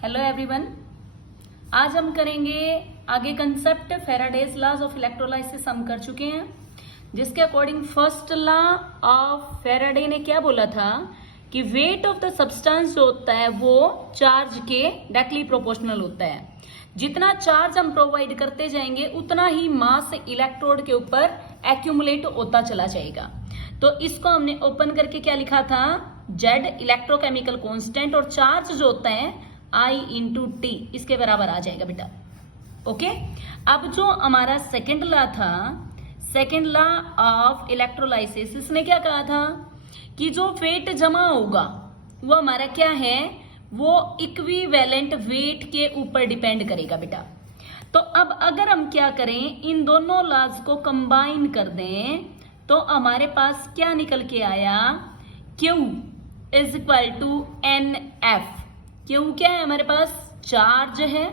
Hello everyone. आज हम करेंगे आगे concept Faraday's laws of electrolysis हम कर चुके हैं, जिसके according first law of Faraday ने क्या बोला था कि वेट ऑफ द सब्सटेंस जो होता है वो चार्ज के डायरेक्टली प्रोपोर्शनल होता है। जितना चार्ज हम प्रोवाइड करते जाएंगे उतना ही मास इलेक्ट्रोड के ऊपर एक्यूमुलेट होता चला जाएगा। तो इसको हमने ओपन करके क्या लिखा था, जेड इलेक्ट्रोकेमिकल कांस्टेंट और चार्ज जो होता है I इंटू टी इसके बराबर आ जाएगा बेटा। ओके, अब जो हमारा सेकेंड लॉ था, सेकेंड लॉ ऑफ इलेक्ट्रोलाइसिस, इसने क्या कहा था कि जो वेट जमा होगा वो हमारा क्या है, वो इक्विवेलेंट वेट के ऊपर डिपेंड करेगा बेटा। तो अब अगर हम क्या करें, इन दोनों लॉज को कंबाइन कर दें तो हमारे पास क्या निकल के आया, Q is equal to n F. Q क्या है हमारे पास, चार्ज है,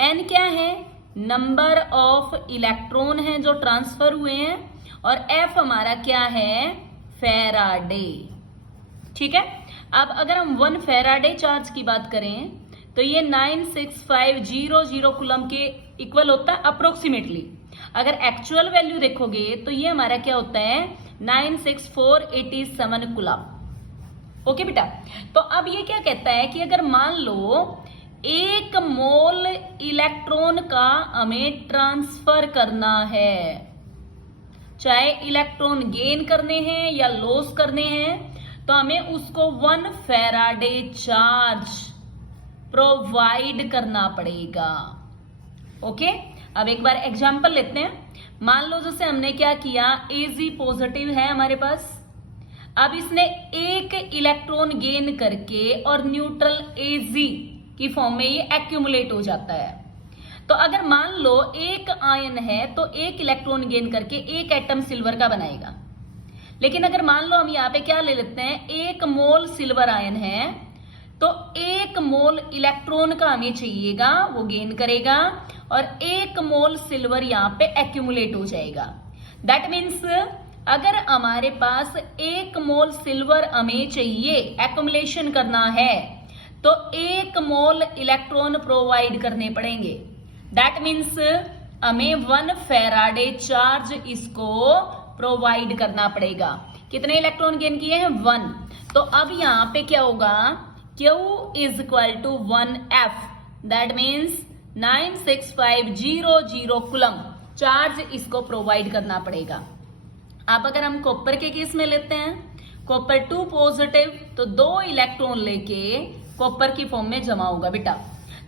एन क्या है, नंबर ऑफ इलेक्ट्रॉन है जो ट्रांसफर हुए हैं, और एफ हमारा क्या है, फैराडे। ठीक है, अब अगर हम 1 फैराडे चार्ज की बात करें तो ये 96500 कूलम के इक्वल होता है अप्रोक्सीमेटली। अगर एक्चुअल वैल्यू देखोगे तो ये हमारा क्या होता है, 96487 कूलम। ओके बेटा, तो अब ये क्या कहता है कि अगर मान लो 1 मोल इलेक्ट्रॉन का हमें ट्रांसफर करना है, चाहे इलेक्ट्रॉन गेन करने हैं या लॉस करने हैं, तो हमें उसको 1 फैराडे चार्ज प्रोवाइड करना पड़ेगा। ओके, अब एक बार एग्जांपल लेते हैं। मान लो जैसे हमने क्या किया, Ag पॉजिटिव है हमारे पास, अब इसने 1 इलेक्ट्रॉन गेन करके और न्यूट्रल Ag की फॉर्म में ये एक्यूमुलेट हो जाता है। तो अगर मान लो 1 आयन है तो 1 इलेक्ट्रॉन गेन करके 1 एटम सिल्वर का बनाएगा। लेकिन अगर मान लो हम यहाँ पे क्या ले लेते हैं, 1 मोल सिल्वर आयन है तो 1 मोल इलेक्ट्रॉन का हमें चाहिएगा, वो गेन करेगा और 1 मोल सिल्वर यहाँ पे एक्यूमुलेट हो जाएगा। दैट मीन्स अगर हमारे पास 1 मोल सिल्वर हमें चाहिए, एक्यूमुलेशन करना है, तो 1 मोल इलेक्ट्रॉन प्रोवाइड करने पड़ेंगे। दैट मीन्स हमें 1 फैराडे चार्ज इसको प्रोवाइड करना पड़ेगा। कितने इलेक्ट्रॉन गेन किए हैं, 1। तो अब यहां पे क्या होगा, Q is equal to 1F, that means 96500 coulomb charge इसको प्रोवाइड करना पड़ेगा। अब अगर हम कॉपर के केस में लेते हैं, कॉपर 2 पॉजिटिव, तो 2 इलेक्ट्रॉन लेके कॉपर की फॉर्म में जमा होगा बेटा।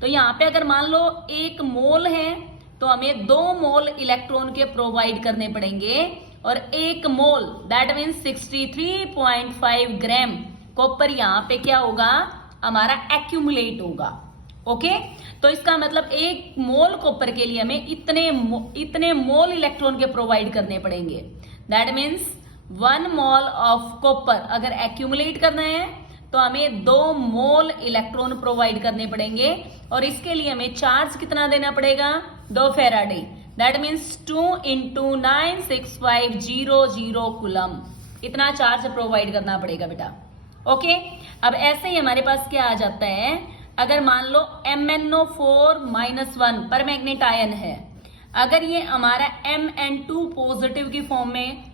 तो यहाँ पे अगर मान लो 1 मोल है तो हमें 2 मोल इलेक्ट्रॉन के प्रोवाइड करने पड़ेंगे और 1 मोल दैट मीन्स 63.5 ग्राम कॉपर यहाँ पे क्या होगा, हमारा एक्यूमुलेट होगा। ओके, तो इसका मतलब 1 मोल कॉपर के लिए हमें इतने मोल इलेक्ट्रॉन के प्रोवाइड करने पड़ेंगे। That means 1 mole of copper अगर एक्यूमुलेट करना है तो हमें 2 मोल इलेक्ट्रॉन प्रोवाइड करने पड़ेंगे और इसके लिए हमें चार्ज कितना देना पड़ेगा, 2 Faraday, that means 2 into 96500 coulomb, इतना चार्ज प्रोवाइड करना पड़ेगा बेटा। ओके, अब ऐसे ही हमारे पास क्या आ जाता है, अगर मान लो MnO4-1 पर मैग्नेट आयन है, अगर ये हमारा Mn2 पॉजिटिव की फॉर्म में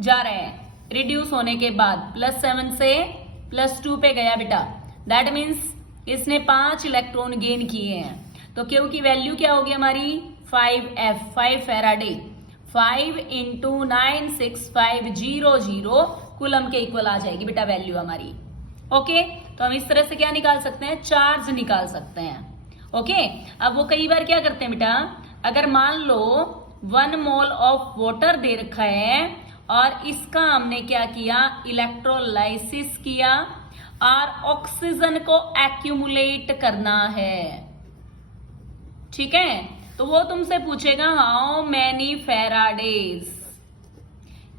जा रहे हैं, रिड्यूस होने के बाद +7 से +2 पे गया बेटा, दैट मीन्स इसने 5 इलेक्ट्रॉन गेन किए हैं। तो Q की वैल्यू क्या होगी हमारी, 5F, 5 फैराडे, 5 इंटू 96500 कूलम के इक्वल आ जाएगी बेटा वैल्यू हमारी। ओके, तो हम इस तरह से क्या निकाल सकते हैं, चार्ज निकाल सकते हैं। ओके, अब वो कई बार क्या करते हैं बेटा, अगर मान लो 1 मोल ऑफ वाटर दे रखा है और इसका हमने क्या किया, इलेक्ट्रोलाइसिस किया और ऑक्सीजन को एक्यूमुलेट करना है। ठीक है, तो वो तुमसे पूछेगा हाउ मैनी फैराडेज,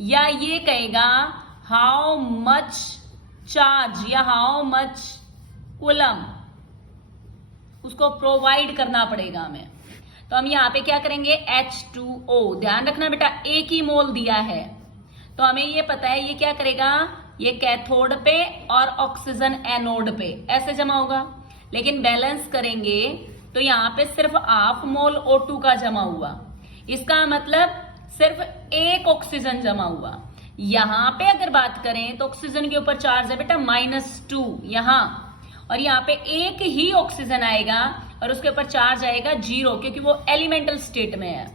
या ये कहेगा हाउ मच चार्ज या हाउ मच कूलम उसको प्रोवाइड करना पड़ेगा हमें। तो हम यहाँ पे क्या करेंगे, H2O, ध्यान रखना बेटा 1 ही मोल दिया है तो हमें ये पता है ये क्या करेगा, ये कैथोड पे और ऑक्सीजन एनोड पे ऐसे जमा होगा। लेकिन बैलेंस करेंगे तो यहाँ पे सिर्फ हाफ मोल O2 का जमा हुआ, इसका मतलब सिर्फ एक ऑक्सीजन जमा हुआ। यहाँ पे अगर बात करें तो ऑक्सीजन के ऊपर चार्ज है बेटा -2 यहाँ, और यहाँ पे एक ही ऑक्सीजन आएगा और उसके ऊपर चार्ज आएगा 0, क्योंकि वो एलिमेंटल स्टेट में है।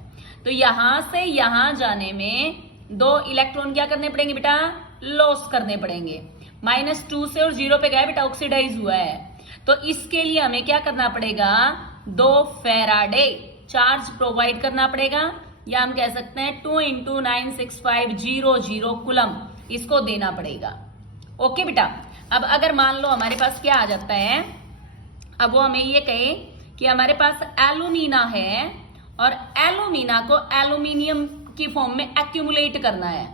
तो यहां से यहां जाने में 2 इलेक्ट्रॉन क्या करने पड़ेंगे बेटा, लॉस करने पड़ेंगे। -2 से और 0 पे गया बेटा, ऑक्सीडाइज हुआ है। तो इसके लिए हमें क्या करना पड़ेगा, 2 फेराडे चार्ज प्रोवाइड करना पड़ेगा, या हम कह सकते हैं 2 × 96500 कूलम इसको देना पड़ेगा। ओके बेटा, अब अगर मान लो हमारे पास क्या आ जाता है, अब वो हमें ये कहे कि हमारे पास एल्यूमिना है और एल्यूमिना को एल्यूमिनियम की फॉर्म में एक्यूमुलेट करना है,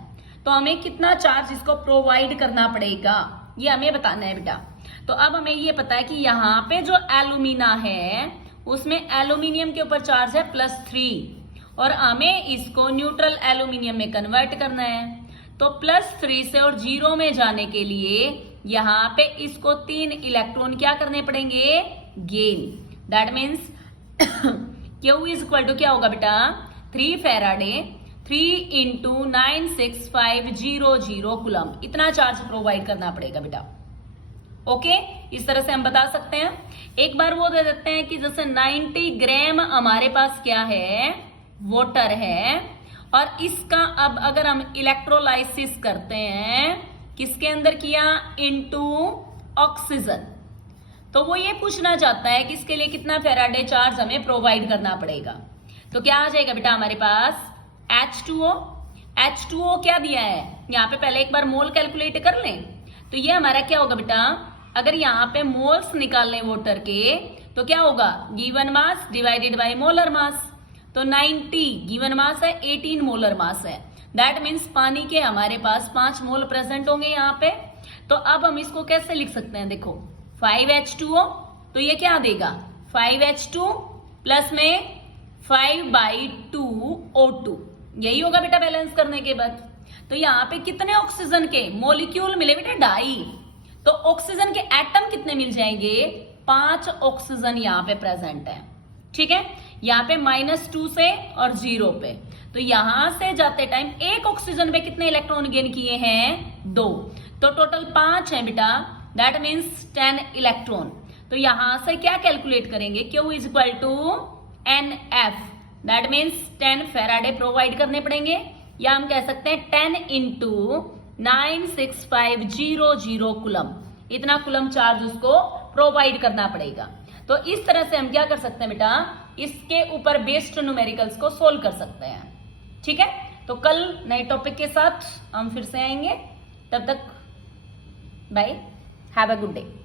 तो हमें कितना चार्ज इसको प्रोवाइड करना पड़ेगा ये हमें बताना है बेटा। तो अब हमें ये पता है कि यहाँ पे जो एल्यूमिना है उसमें एल्यूमिनियम के ऊपर चार्ज है +3 और हमें इसको न्यूट्रल एल्यूमिनियम में कन्वर्ट करना है। तो +3 से और 0 में जाने के लिए यहाँ पे इसको 3 इलेक्ट्रॉन क्या करने पड़ेंगे, गेन। दैट मीन्स Q = क्या होगा बेटा, 3 फेराडे 3 × 96500 कूलम, इतना चार्ज प्रोवाइड करना पड़ेगा बेटा। ओके, इस तरह से हम बता सकते हैं। एक बार वो दे देते हैं कि जैसे 90 ग्राम हमारे पास क्या है, वाटर है, और इसका अब अगर हम इलेक्ट्रोलाइसिस करते हैं किसके अंदर किया, इनटू ऑक्सीजन, तो वो ये पूछना चाहता है कि इसके लिए कितना फेराडे चार्ज हमें प्रोवाइड करना पड़ेगा। तो क्या आ जाएगा बेटा हमारे पास, H2O क्या दिया है, यहाँ पे पहले एक बार मोल कैलकुलेट कर लें। तो ये हमारा क्या होगा बेटा, अगर यहाँ पे मोल्स निकाल लें वाटर के तो क्या होगा, given mass divided by molar mass. तो 90 गिवन मास है, 18 मोलर मास है। दैट मीन्स पानी के हमारे पास 5 मोल प्रेजेंट होंगे यहाँ पे। तो अब हम इसको कैसे लिख सकते हैं, देखो 5H2O, तो ये क्या देगा 5H2 प्लस में 5/2 O2, यही होगा बेटा बैलेंस करने के बाद। तो यहाँ पे कितने ऑक्सीजन के मॉलिक्यूल मिले बेटा, 2.5। तो ऑक्सीजन के एटम कितने मिल जाएंगे, 5 ऑक्सीजन यहाँ पे प्रेजेंट है। ठीक है, यहाँ पे -2 से और 0 पे, तो यहां से जाते टाइम एक ऑक्सीजन पे कितने इलेक्ट्रॉन गेन किए हैं, 2। तो टोटल 5 है बेटा, दैट मीन्स 10 इलेक्ट्रॉन। तो यहां से क्या कैलकुलेट करेंगे, Q = NF, that means 10 Faraday provide करने पड़ेंगे, या हम कह सकते हैं 10 × 96500 कूलम, इतना कूलम चार्ज उसको प्रोवाइड करना पड़ेगा। तो इस तरह से हम क्या कर सकते हैं बेटा, इसके ऊपर बेस्ड न्यूमेरिकल्स को सोल्व कर सकते हैं। ठीक है, तो कल नए टॉपिक के साथ हम फिर से आएंगे, तब तक bye, have a good day.